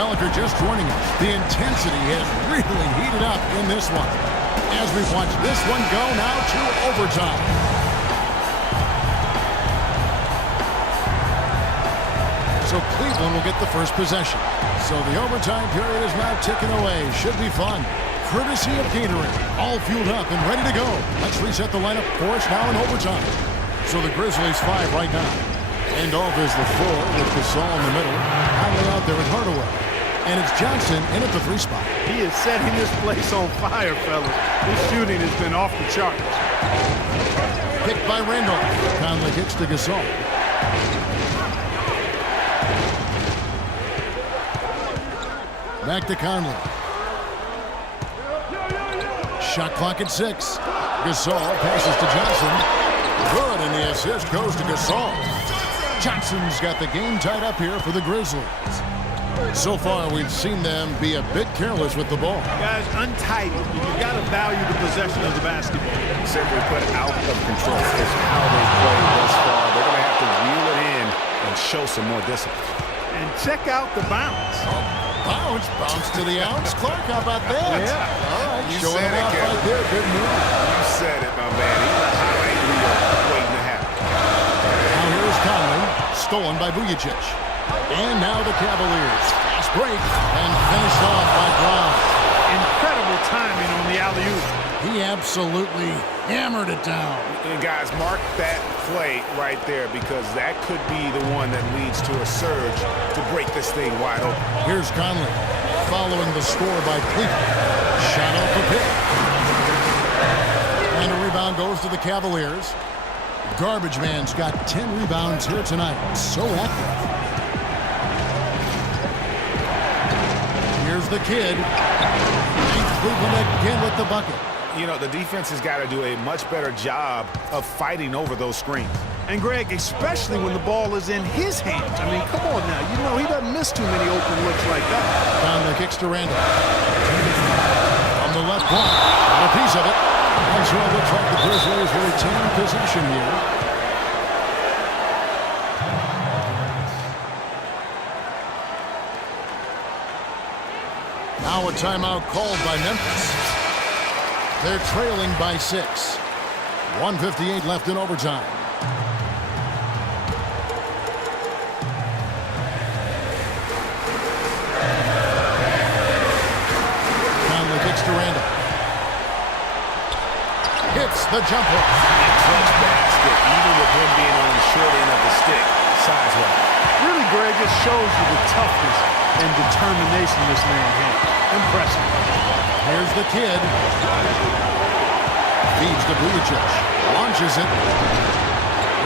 Well, if you're just joining us, the intensity has really heated up in this one. As we watch this one go now to overtime. So Cleveland will get the first possession. So the overtime period is now ticking away. Should be fun. Courtesy of Gatorade. All fueled up and ready to go. Let's reset the lineup for us now in overtime. So the Grizzlies 5 right now. Handoff is the 4 with Gasol in the middle. Conley out there with Hardaway. And it's Johnson in at the 3 spot. He is setting this place on fire, fellas. His shooting has been off the charts. Picked by Randolph. Conley kicks to Gasol. Back to Conley. Shot clock at 6. Gasol passes to Johnson. Good, and the assist goes to Gasol. Johnson's got the game tied up here for the Grizzlies. So far, we've seen them be a bit careless with the ball. Guys, untidy. You've got to value the possession of the basketball. Simply put, out of control is how they've played thus far. They're going to have to reel it in and show some more discipline. And check out the bounce. Bounce to the ounce. Clark, how about that? Yeah. All right, You showing said it it, off Kevin. right there. Good move. You said it, my man. He's a highlight reel waiting to happen. Now here's Conley, stolen by Vujacic. And now the Cavaliers. Fast break and finished off by Brown. Incredible timing on the alley-oop. He absolutely hammered it down. And guys, mark that play right there because that could be the one that leads to a surge to break this thing wide open. Here's Conley, following the score by Cleveland. Shot off the pick. And a rebound goes to the Cavaliers. Garbage Man's got 10 rebounds here tonight. So active. Here's the kid. Cleveland again with the bucket. You know, the defense has got to do a much better job of fighting over those screens. And Greg, especially when the ball is in his hands. I mean, come on now. You know he doesn't miss too many open looks like that. Conley kicks to Randall. On the left block. Got a piece of it. And so it looks like the Grizzlies will retain possession here. Now a timeout called by Memphis. They're trailing by 6. 1:58 left in overtime. Conley kicks to Randall. Hits the jumper. Clutch basket, even with him being on the short end of the stick, size-wise. Really, Greg, it shows you the toughness and determination this man has. Impressive. Here's the kid. Feeds to Vujacic. Launches it.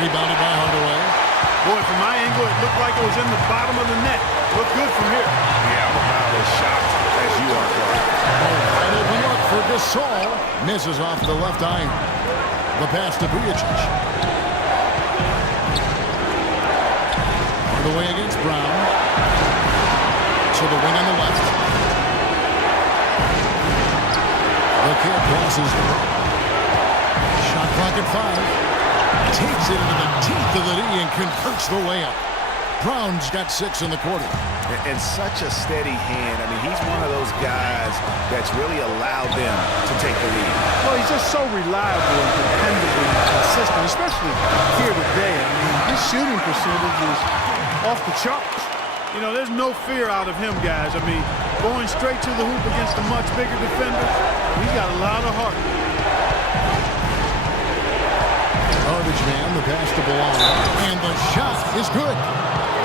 Rebounded by Hardaway. Boy, from my angle, it looked like it was in the bottom of the net. Looked good from here. Yeah, I'm about as shocked as you are, Clark. Wide open look for Gasol. Misses off the left iron. The pass to Vujacic. Hardaway against Brown. To the wing on the left. The kid passes. Shot clock at 5. Takes it into the teeth of the knee and converts the layup. Brown's got 6 in the quarter. And such a steady hand. I mean, he's one of those guys that's really allowed them to take the lead. Well, he's just so reliable and dependable and consistent, especially here today. I mean, his shooting percentage is off the charts. You know, there's no fear out of him, guys. I mean, going straight to the hoop against a much bigger defender, he's got a lot of heart. Garbage man, the pass to Bilal. And the shot is good.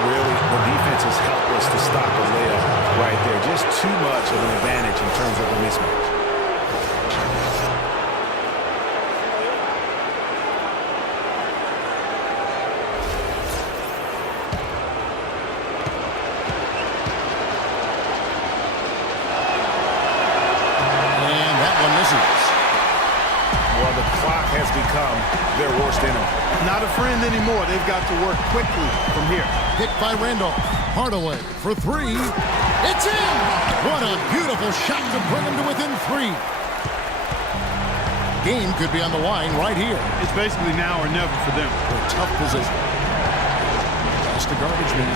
Really, the defense is helpless to stop a layup right there. Just too much of an advantage in terms of the mismatch. And that one misses. Well, the clock has become their worst enemy. Not a friend anymore. They've got to work quickly from here. Picked by Randolph. Hardaway for 3. It's in! What a beautiful shot to bring him to within 3. Game could be on the line right here. It's basically now or never for them. A tough position. Pass to Garbage Man.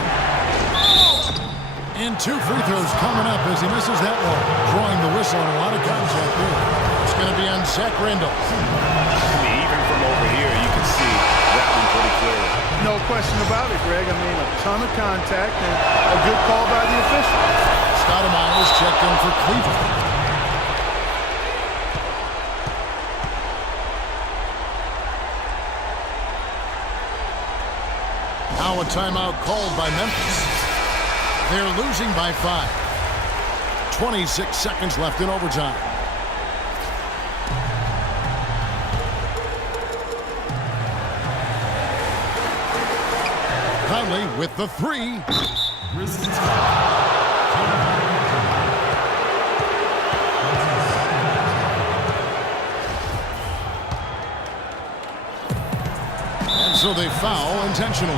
And 2 free throws coming up as he misses that one. Drawing the whistle on a lot of contact there. It's going to be on Zach Randolph. I mean, even from over here, you can see that one pretty clearly. No question about it, Greg. I mean, a ton of contact and a good call by the official. Stoudemire is checked in for Cleveland. Now a timeout called by Memphis. They're losing by 5. 26 seconds left in overtime. Conley with the 3. And so they foul intentionally.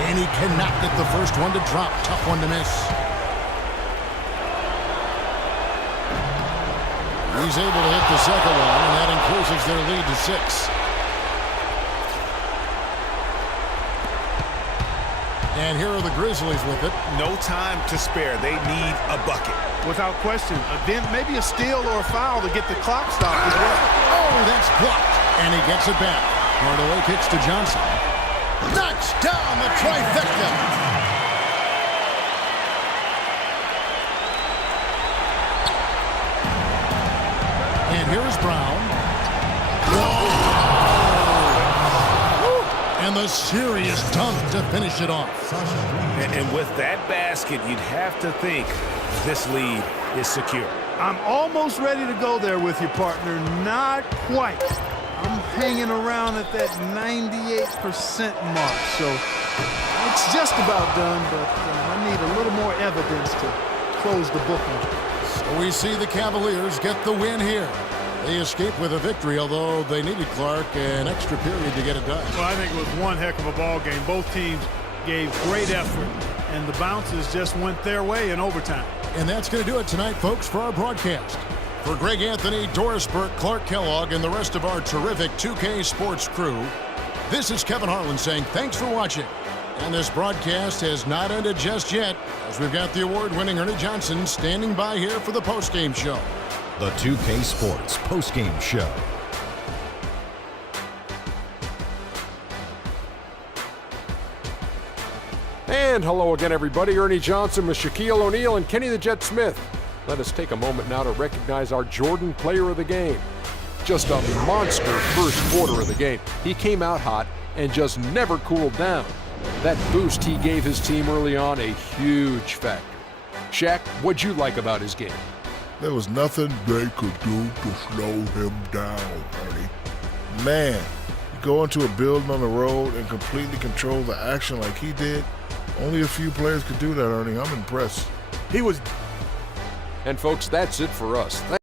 And he cannot get the first one to drop. Tough one to miss. He's able to hit the second one, and that increases their lead to 6. And here are the Grizzlies with it. No time to spare. They need a bucket. Without question. Then maybe a steal or a foul to get the clock stopped as well. Oh, that's blocked. And he gets it back. Hardaway kicks to Johnson. Knocks down the trifecta. And here is Brown. Whoa. And the serious dunk to finish it off. And with that basket, you'd have to think this lead is secure. I'm almost ready to go there with you, partner. Not quite. I'm hanging around at that 98% mark, so it's just about done, but I need a little more evidence to close the book on it. So we see the Cavaliers get the win here. They escape with a victory, although they needed Clark an extra period to get it done. Well, I think it was one heck of a ball game. Both teams gave great effort, and the bounces just went their way in overtime. And that's going to do it tonight, folks, for our broadcast. For Greg Anthony, Doris Burke, Clark Kellogg, and the rest of our terrific 2K Sports crew, this is Kevin Harlan saying thanks for watching. And this broadcast has not ended just yet, as we've got the award-winning Ernie Johnson standing by here for the postgame show. The 2K Sports postgame show. And hello again, everybody. Ernie Johnson with Shaquille O'Neal and Kenny the Jet Smith. Let us take a moment now to recognize our Jordan Player of the Game. Just a monster first quarter of the game. He came out hot and just never cooled down. That boost he gave his team early on, a huge factor. Shaq, what'd you like about his game? There was nothing they could do to slow him down, Ernie. Man, you go into a building on the road and completely control the action like he did. Only a few players could do that, Ernie. I'm impressed. He was... And folks, that's it for us.